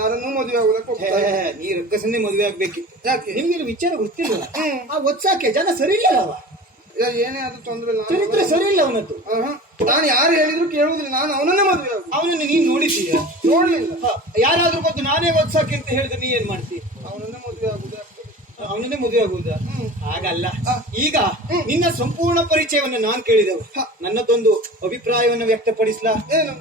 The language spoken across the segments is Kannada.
ಅದನ್ನು ಮದುವೆ ಆಗುದಕ್ಕೆ ನೀ ರಕ್ಕಸನ್ನೇ ಮದುವೆ ಆಗ್ಬೇಕಿತ್ತು. ಯಾಕೆ? ನಿಮ್ಗೆ ವಿಚಾರ ಗೊತ್ತಿಲ್ಲ ಆ ಒತ್ಸಾಕೆ ಜನ ಸರಿ ಇಲ್ಲ ಅವ ಏನೇ ಆದ್ರೂ ತೊಂದ್ರೆ ಇಲ್ಲ. ಚರಿತ್ರೆ ಸರಿ ಇಲ್ಲ ಅವನದ್ದು. ಆಹಾ. ನಾನು ಯಾರು ಹೇಳಿದ್ರು ಕೇಳುವುದಿಲ್ಲ. ನಾನು ಅವನನ್ನೇ ಮದುವೆ ಆಗುದು ಅವನನ್ನು ನೀನ್ ನೋಡಿದ್ದೀಯ? ನೋಡ್ಲಿಲ್ಲ. ಯಾರಾದ್ರೂ ಬಂದು ನಾನೇ ಒತ್ಸಾಕೆ ಅಂತ ಹೇಳಿದ್ರೆ ನೀ ಏನ್ ಮಾಡ್ತಿ ಅವನನ್ನೇ ಮದುವೆ ಆಗುದೇ ಆಗ್ತದೆ ಅವನನ್ನೇ ಮದುವೆ ಆಗುವುದ. ಹಾಗಲ್ಲ. ಈಗ ನಿನ್ನ ಸಂಪೂರ್ಣ ಪರಿಚಯವನ್ನು ನಾನ್ ಕೇಳಿದೆವು. ನನ್ನದೊಂದು ಅಭಿಪ್ರಾಯವನ್ನು ವ್ಯಕ್ತಪಡಿಸ್ಲಾ.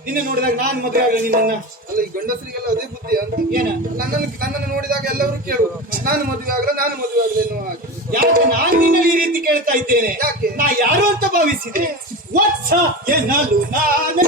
ನಿನ್ನ ನೋಡಿದಾಗ ನಾನ್ ಮದುವೆ ಆಗಲ್ಲ ನಿನ್ನ ಅಲ್ಲ ಈ ಗಂಡಸರಿಗೆಲ್ಲ ಅದೇ ಬುದ್ಧಿ ಅಂತ. ಏನ? ನನ್ನನ್ನು ನನ್ನನ್ನು ನೋಡಿದಾಗ ಎಲ್ಲರೂ ಕೇಳು. ನಾನು ಮದುವೆ ಆಗಲ್ಲ ನಾನು ಮದುವೆ ಆಗಲ್ಲ ಎನ್ನುವ ಹಾಗೆ. ಯಾಕೆ ನಾನು ನಿನ್ನಲ್ಲಿ ಈ ರೀತಿ ಕೇಳ್ತಾ ಇದ್ದೇನೆ? ಯಾಕೆ? ನಾ ಯಾರು ಅಂತ ಭಾವಿಸಿದೆ ವತ್ಸ ಎನ್ನಲು ನಾನೇ.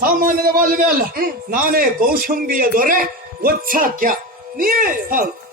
ಸಾಮಾನ್ಯದ ಬಾಲ್ಯವೇ ಅಲ್ಲ. ನಾನೇ ಕೌಶಂಬಿಯ ದೊರೆ ಒತ್ಸಾಕ್ಯ ನೀವೇ. ಹೌದು.